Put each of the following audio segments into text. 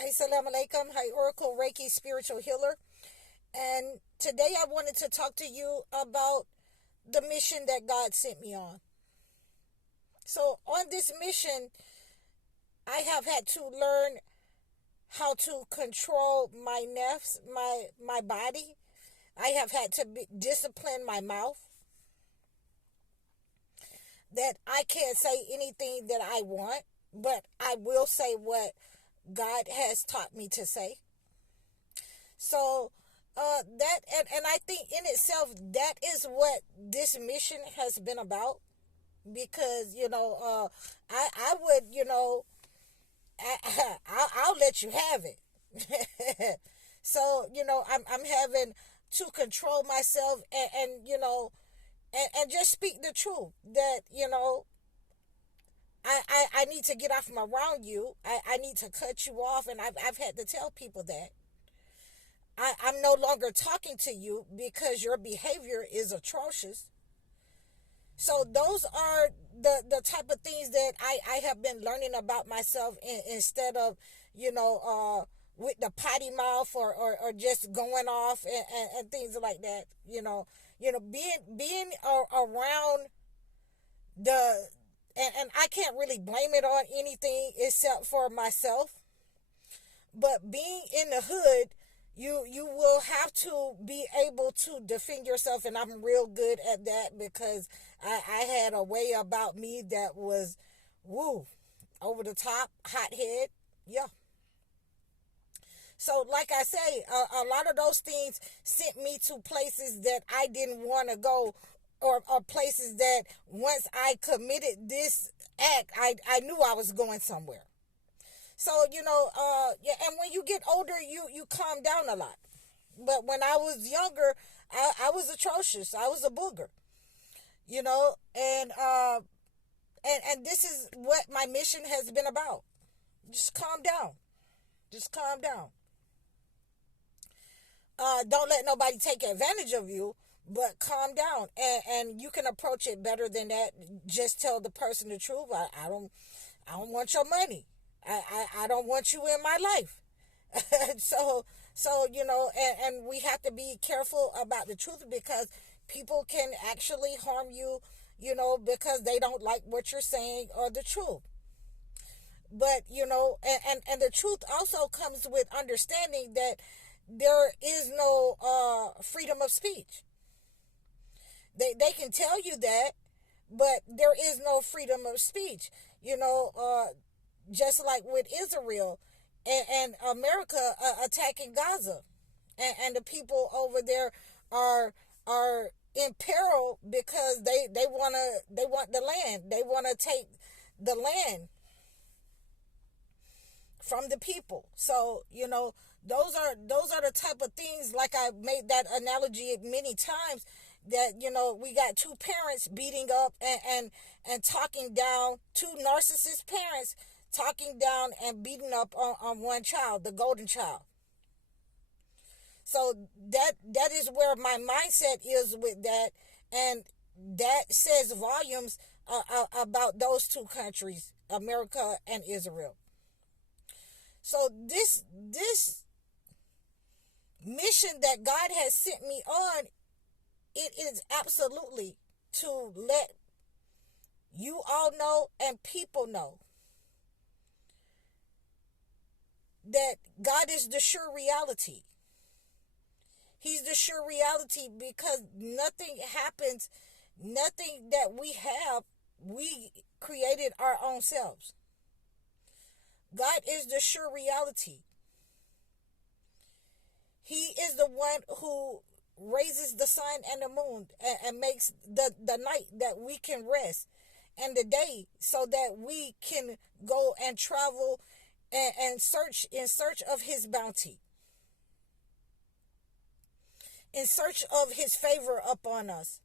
Assalamu alaikum. Hi, Oracle Reiki Spiritual Healer. And today I wanted to talk to you about the mission that God sent me on. So, on this mission, I have had to learn how to control my nafs, my body. I have had to discipline my mouth. That I can't say anything that I want, but I will say what God has taught me to say. So that and I think in itself that is what this mission has been about, because I would I'll let you have it. So I'm having to control myself and just speak the truth that I need to get off from around you. I need to cut you off, and I've had to tell people that I'm no longer talking to you because your behavior is atrocious. So those are the type of things that I have been learning about myself, instead of with the potty mouth or just going off and things like that. Being around the and I can't really blame it on anything except for myself. But being in the hood, you will have to be able to defend yourself, and I'm real good at that because I had a way about me that was over the top, hothead. Yeah. So, like I say, a lot of those things sent me to places that I didn't want to go, or places that once I committed this act, I knew I was going somewhere. So, yeah, and when you get older, you calm down a lot. But when I was younger, I was atrocious. I was a booger, and this is what my mission has been about. Just calm down. Just calm down. Don't let nobody take advantage of you, but calm down, and you can approach it better than that. Just tell the person the truth. I don't want your money. I don't want you in my life. so and we have to be careful about the truth, because people can actually harm you, because they don't like what you're saying or the truth. But and the truth also comes with understanding that there is no freedom of speech. They can tell you that, but there is no freedom of speech. Just like with Israel and America attacking Gaza, and the people over there are in peril because they want the land. They want to take the land from the people. So those are the type of things, like I made that analogy many times, that we got two parents beating up and talking down, two narcissist parents talking down and beating up on one child, the golden child. So that is where my mindset is with that, and that says volumes about those two countries, America and Israel. So this mission that God has sent me on, it is absolutely to let you all know and people know that God is the sure reality. He's the sure reality, because nothing happens, nothing that we have, we created our own selves. God is the sure reality. He is the one who raises the sun and the moon and makes the night that we can rest, and the day so that we can go and travel and search in search of his bounty, in search of his favor upon us.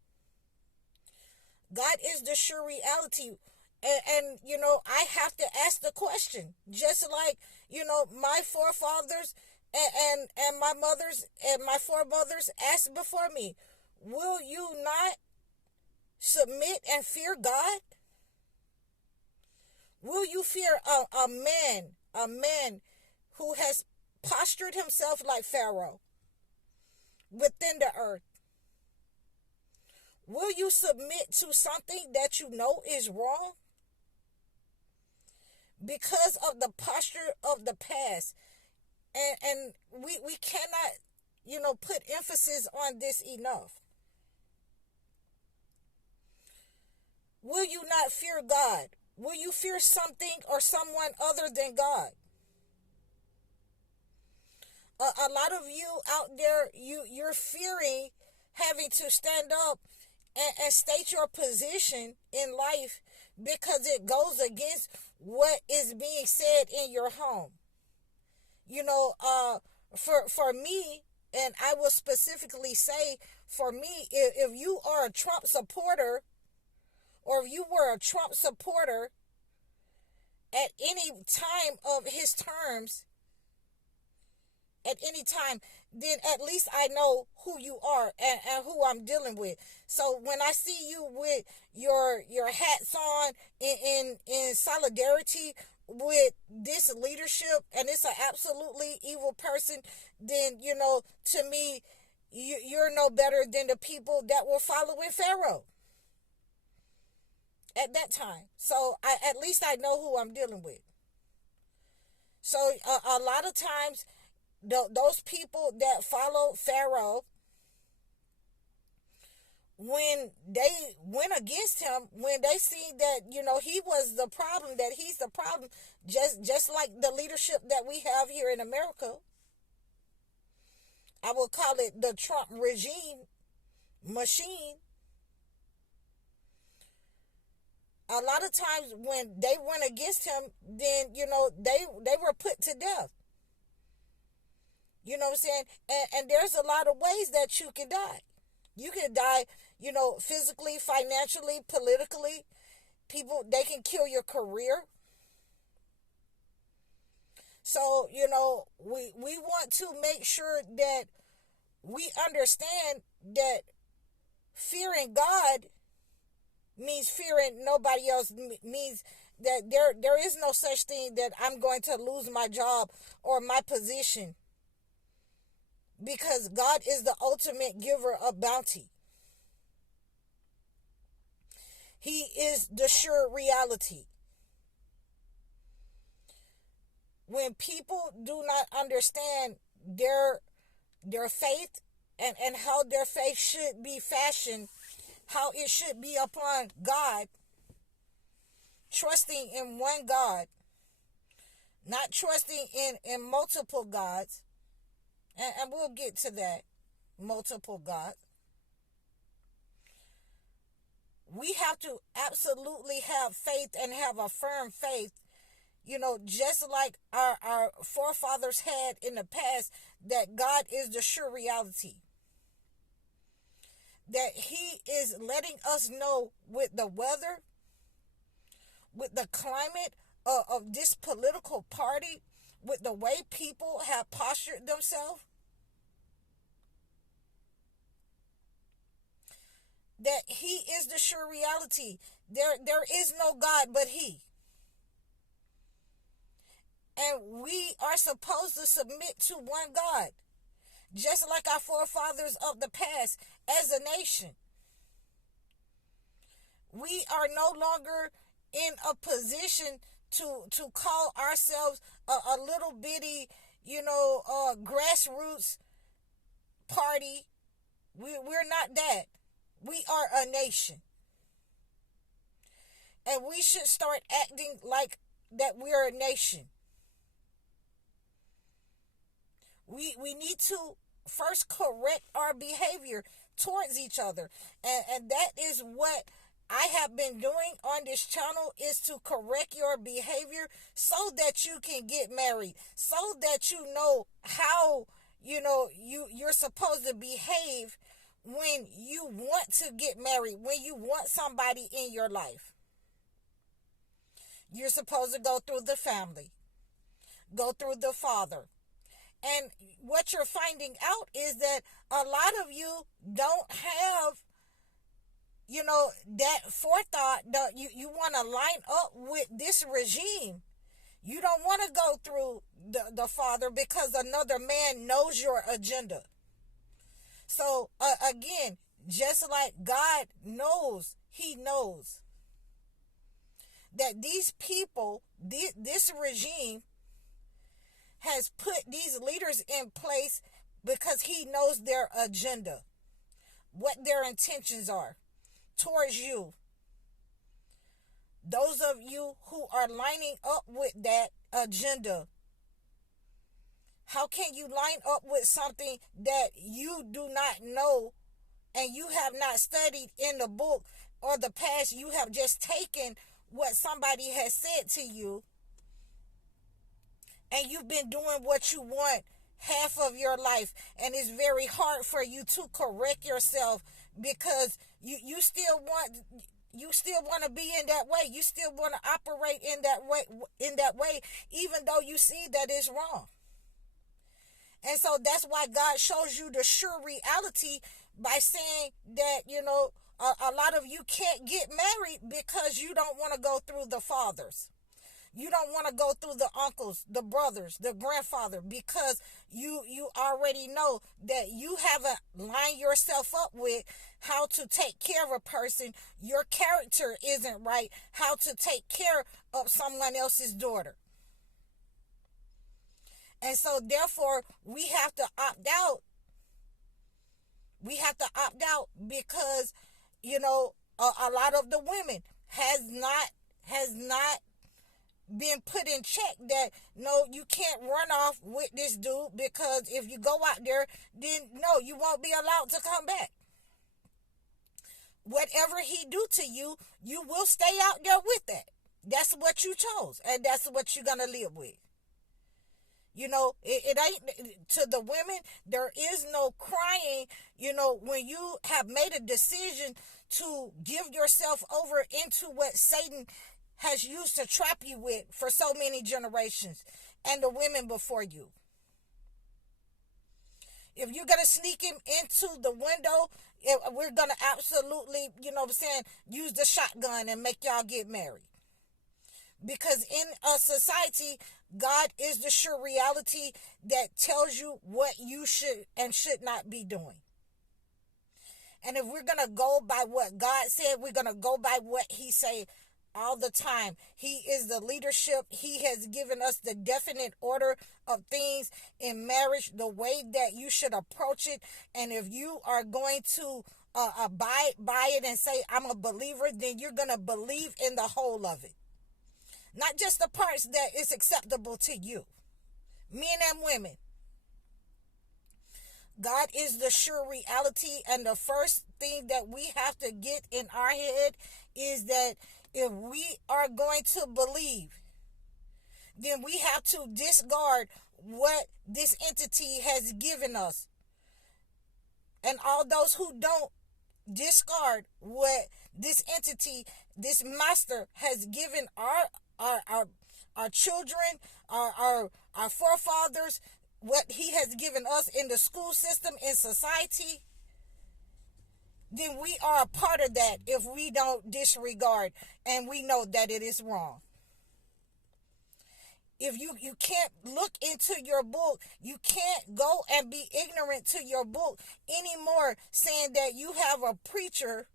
God is the sure reality. And I have to ask the question, just like, my forefathers and my mothers and my foremothers asked before me, will you not submit and fear God? Will you fear a man who has postured himself like Pharaoh within the earth? Will you submit to something that you know is wrong because of the posture of the past? And we cannot, put emphasis on this enough. Will you not fear God? Will you fear something or someone other than God? A lot of you out there, you're fearing having to stand up and state your position in life because it goes against what is being said in your home. For me, and I will specifically say, for me, if you are a Trump supporter, or if you were a Trump supporter at any time of his terms, at any time, then at least I know who you are and who I'm dealing with. So when I see you with your hats on in solidarity with this leadership, and it's an absolutely evil person, then, to me, you're no better than the people that were following Pharaoh at that time. So at least I know who I'm dealing with. So a lot of times, those people that follow Pharaoh, when they went against him, when they see that, he was the problem, that he's the problem, just like the leadership that we have here in America, I will call it the Trump regime machine. A lot of times when they went against him, then, they were put to death. You know what I'm saying? And there's a lot of ways that you can die. You can die, physically, financially, politically. People, they can kill your career. So, we want to make sure that we understand that fearing God means fearing nobody else, means that there is no such thing that I'm going to lose my job or my position, because God is the ultimate giver of bounty. He is the sure reality. When people do not understand their faith and how their faith should be fashioned, how it should be upon God, trusting in one God, not trusting in multiple gods, and we'll get to that, multiple gods. We have to absolutely have faith and have a firm faith, just like our forefathers had in the past, that God is the sure reality. That he is letting us know with the weather, with the climate of this political party, with the way people have postured themselves, that he is the sure reality. There is no God but he. And we are supposed to submit to one God, just like our forefathers of the past as a nation. We are no longer in a position to call ourselves a little bitty, grassroots party. We're not that. We are a nation. And we should start acting like that we're a nation. We need to first correct our behavior towards each other. And that is what I have been doing on this channel, is to correct your behavior so that you can get married, so that you know how, you're supposed to behave when you want to get married, when you want somebody in your life. You're supposed to go through the family, go through the father. And what you're finding out is that a lot of you don't have, that forethought. You want to line up with this regime. You don't want to go through the Father because another man knows your agenda. So again, just like God knows, he knows that these people, this regime has put these leaders in place because he knows their agenda, what their intentions are towards you. Those of you who are lining up with that agenda, how can you line up with something that you do not know and you have not studied in the book or the past? You have just taken what somebody has said to you and you've been doing what you want half of your life, and it's very hard for you to correct yourself because you still want to be in that way. You still want to operate in that way, even though you see that it's wrong. And so that's why God shows you the sure reality by saying that, a lot of you can't get married because you don't want to go through the fathers. You don't want to go through the uncles, the brothers, the grandfather, because you already know that you haven't lined yourself up with how to take care of a person. Your character isn't right. How to take care of someone else's daughter. And so therefore we have to opt out. We have to opt out because, a lot of the women has not been put in check that, no, you can't run off with this dude because if you go out there, then no, you won't be allowed to come back. Whatever he do to you, you will stay out there with that. That's what you chose, and that's what you're gonna live with. It ain't, to the women, there is no crying, when you have made a decision to give yourself over into what Satan has used to trap you with for so many generations and the women before you. If you're going to sneak him into the window, we're going to absolutely, use the shotgun and make y'all get married. Because in a society, God is the sure reality that tells you what you should and should not be doing. And if we're going to go by what God said, we're going to go by what he said all the time. He is the leadership. He has given us the definite order of things in marriage, the way that you should approach it. And if you are going to abide by it and say, I'm a believer, then you're going to believe in the whole of it. Not just the parts that is acceptable to you. Men and women. God is the sure reality. And the first thing that we have to get in our head is that if we are going to believe, then we have to discard what this entity has given us. And all those who don't discard what this entity, this master has given our children, our forefathers, what he has given us in the school system, in society, then we are a part of that if we don't disregard and we know that it is wrong. If you can't look into your book, you can't go and be ignorant to your book anymore, saying that you have a preacher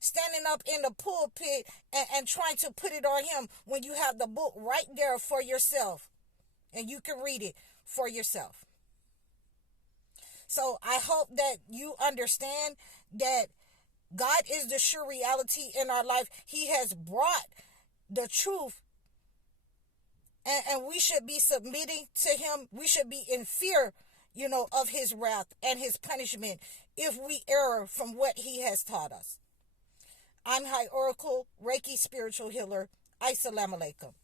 standing up in the pulpit and trying to put it on him when you have the book right there for yourself and you can read it for yourself. So I hope that you understand that God is the sure reality in our life. He has brought the truth, and we should be submitting to him. We should be in fear, of his wrath and his punishment if we err from what he has taught us. I'm High Oracle, Reiki spiritual healer. Assalamu alaikum.